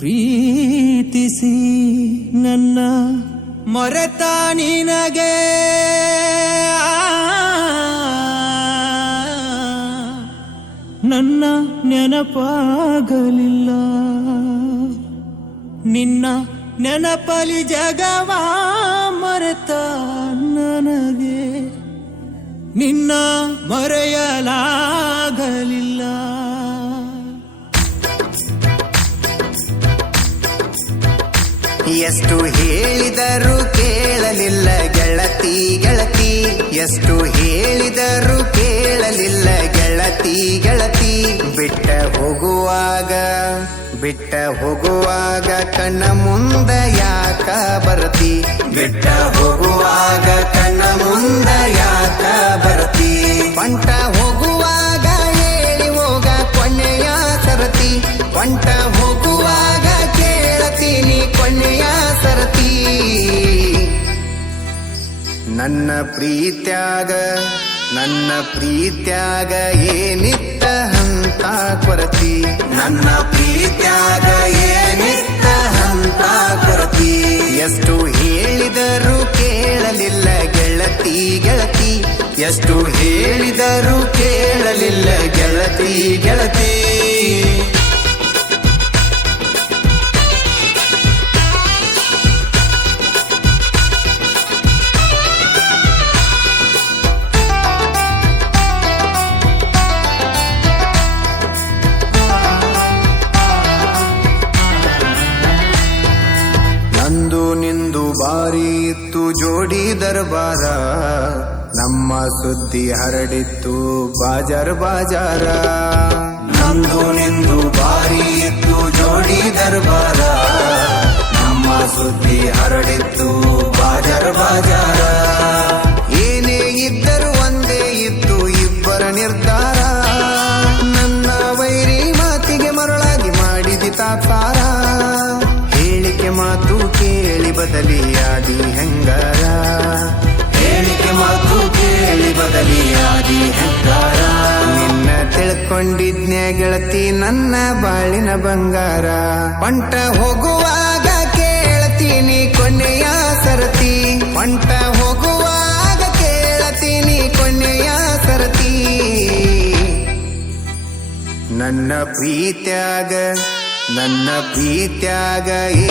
ಪ್ರೀತಿಸಿ ನನ್ನ ಮರೆತ ನಿನಗೆ ನನ್ನ ನೆನಪಾಗಲಿಲ್ಲ. ನಿನ್ನ ನೆನಪಲಿ ಜಗವ ಮರೆತ ನನಗೆ ನಿನ್ನ ಮರೆಯಲಾಗಲಿಲ್ಲ. ಎಷ್ಟು ಹೇಳಿದರೂ ಕೇಳಲಿಲ್ಲ ಗೆಳತಿ ಗೆಳತಿ, ಎಷ್ಟು ಹೇಳಿದರೂ ಕೇಳಲಿಲ್ಲ ಗೆಳತಿ ಗೆಳತಿ. ಬಿಟ್ಟ ಹೋಗುವಾಗ ಕಣ್ಣ ಮುಂದ ಯಾಕ ಬರತಿ, ಬಿಟ್ಟ ಹೋಗುವಾಗ ಕಣ್ಣ ಮುಂದ ಯಾಕ ಬರತಿ. ಪಂಟ ಹೋಗುವಾಗ ಹೇಳಿ ಹೋಗ ಕೊನೆಯ ಸರತಿ, ಪಂಟ ಹೋಗುವಾಗ ಕೇಳತೀನಿ ಕೊನೆಯ ಸರತಿ. ನನ್ನ ಪ್ರೀತ್ಯಾಗ ಏನಿತ್ತ ಹಂತ ಕೊರತಿ, ನನ್ನ ಪ್ರೀತ್ಯಾಗ ಏನಿತ್ತ ಹಂತ ಕೊರತಿ. ಎಷ್ಟು ಹೇಳಿದರೂ ಕೇಳಲಿಲ್ಲ ಗೆಳತಿ ಗೆಳತಿ, ಎಷ್ಟು ಹೇಳಿದರೂ ಕೇಳಲಿಲ್ಲ ಗೆಳತಿ ಗೆಳತಿ. ನಂದು ನಿಂದು ಬಾರಿ ಇತ್ತು ಜೋಡಿ ದರ್ಬಾರ, ನಮ್ಮ ಸುದ್ದಿ ಹರಡಿತ್ತು ಬಾಜಾರ್ ಬಾಜಾರ. ನಂದು ನಿಂದು ಬಾರಿ ಇತ್ತು ಜೋಡಿ ದರ್ಬಾರ, ನಮ್ಮ ಸುದ್ದಿ ಹರಡಿತ್ತು ಬಾಜಾರ್ ಬಾಜಾರ. ಏನೇ ಇದ್ದರೂ ಒಂದೇ ಇತ್ತು ಇಬ್ಬರ ನಿರ್ಧಾರ, ನನ್ನ ವೈರಿ ಮಾತಿಗೆ ಮರಳಾಗಿ ಮಾಡಿದಿ ತಾಕಾರ. ಹೇಳಿಕೆ ಮಾತು ಕೇಳಿ ಬದಲಿಯಾದಿ ಹೆಂಗಾರ, ಹೇಳಿಕೆ ಮಾತು ಕೇಳಿ ಬದಲಿಯಾದಿ ಹೆಂಗಾರ. ನಿನ್ನ ತಿಳ್ಕೊಂಡಿದ್ನ್ಯ ಗೆಳತಿ ನನ್ನ ಬಾಳಿನ ಬಂಗಾರ. ಪಂಟ ಹೋಗುವಾಗ ಕೇಳ್ತೀನಿ ಕೊನೆಯ ಸರತಿ, ಪಂಟ ಹೋಗುವಾಗ ಕೇಳ್ತೀನಿ ಕೊನೆಯ ಸರತಿ. ನನ್ನ ಪ್ರೀತ್ಯಾಗ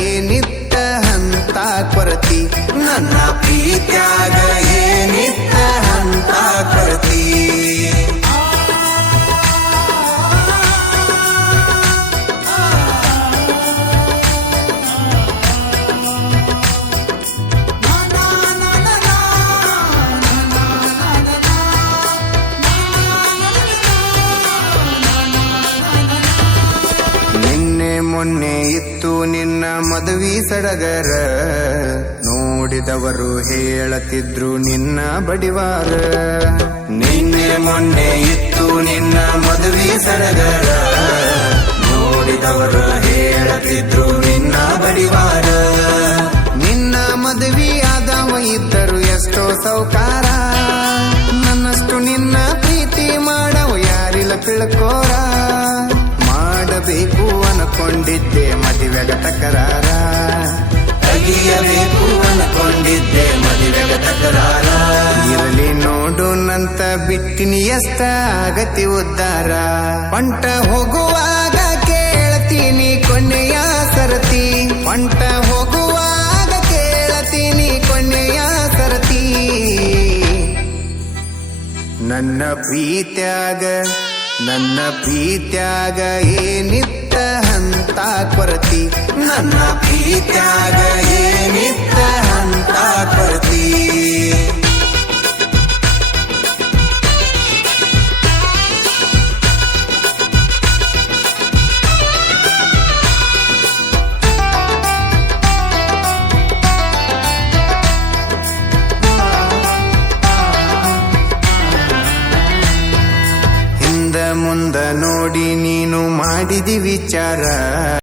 ಏನಿತ್ತ ಹಂತ ಕೊರತಿ, ನನ್ನ ಪ್ರೀತ್ಯಾಗ ಏನಿತ್ತ ಹಂತ ಕೊರತಿ. ಮೊನ್ನೆ ಇತ್ತು ನಿನ್ನ ಮದುವೆ ಸಡಗರ, ನೋಡಿದವರು ಹೇಳತಿದ್ರು ನಿನ್ನ ಬಡಿವಾರ. ನಿನ್ನೆ ಮೊನ್ನೆ ಇತ್ತು ನಿನ್ನ ಮದುವೆ ಸಡಗರ, ನೋಡಿದವರು ಹೇಳತಿದ್ರು ನಿನ್ನ ಬಡಿವಾರ. ನಿನ್ನ ಮದುವೆ ಆದವ ಇದ್ದರು ಎಷ್ಟೋ ಸೌಕಾರ, ನನ್ನಷ್ಟು ನಿನ್ನ ಪ್ರೀತಿ ಮಾಡವು ಯಾರಿಲ್ಲ ತಿಳ್ಕೋರ. ಮಾಡಬೇಕು ಅನ್ಕೊಂಡಿದ್ದೆ ಮದುವೆಗ ತಕರಾರ, ತೆಗಿಯಬೇಕು ಅನ್ಕೊಂಡಿದ್ದೆ ಮದುವೆಗ ತಕರಾರ. ಇರಲಿ ನೋಡು ನಂತ ಬಿಟ್ಟಿನಿ ಎಷ್ಟ ಆಗತಿ ಉದ್ದಾರ. ಪಂಟ ಹೋಗುವಾಗ ಕೇಳ್ತೀನಿ ಕೊನೆಯ ಸರತಿ, ಪಂಟ ಹೋಗುವಾಗ ಕೇಳ್ತೀನಿ ಕೊನೆಯ ಸರತಿ. ನನ್ನ ಪ್ರೀತ್ಯಾಗ ಏನಿತ್ತ ಹಂತ ಕೊರತಿ, ನನ್ನ ಪ್ರೀತ್ಯಾಗ ಏನಿತ್ತ ಹಂತ ಕೊರತಿ. ಮುಂದ ನೋಡಿ ನೀನು ಮಾಡಿದಿ ವಿಚಾರ.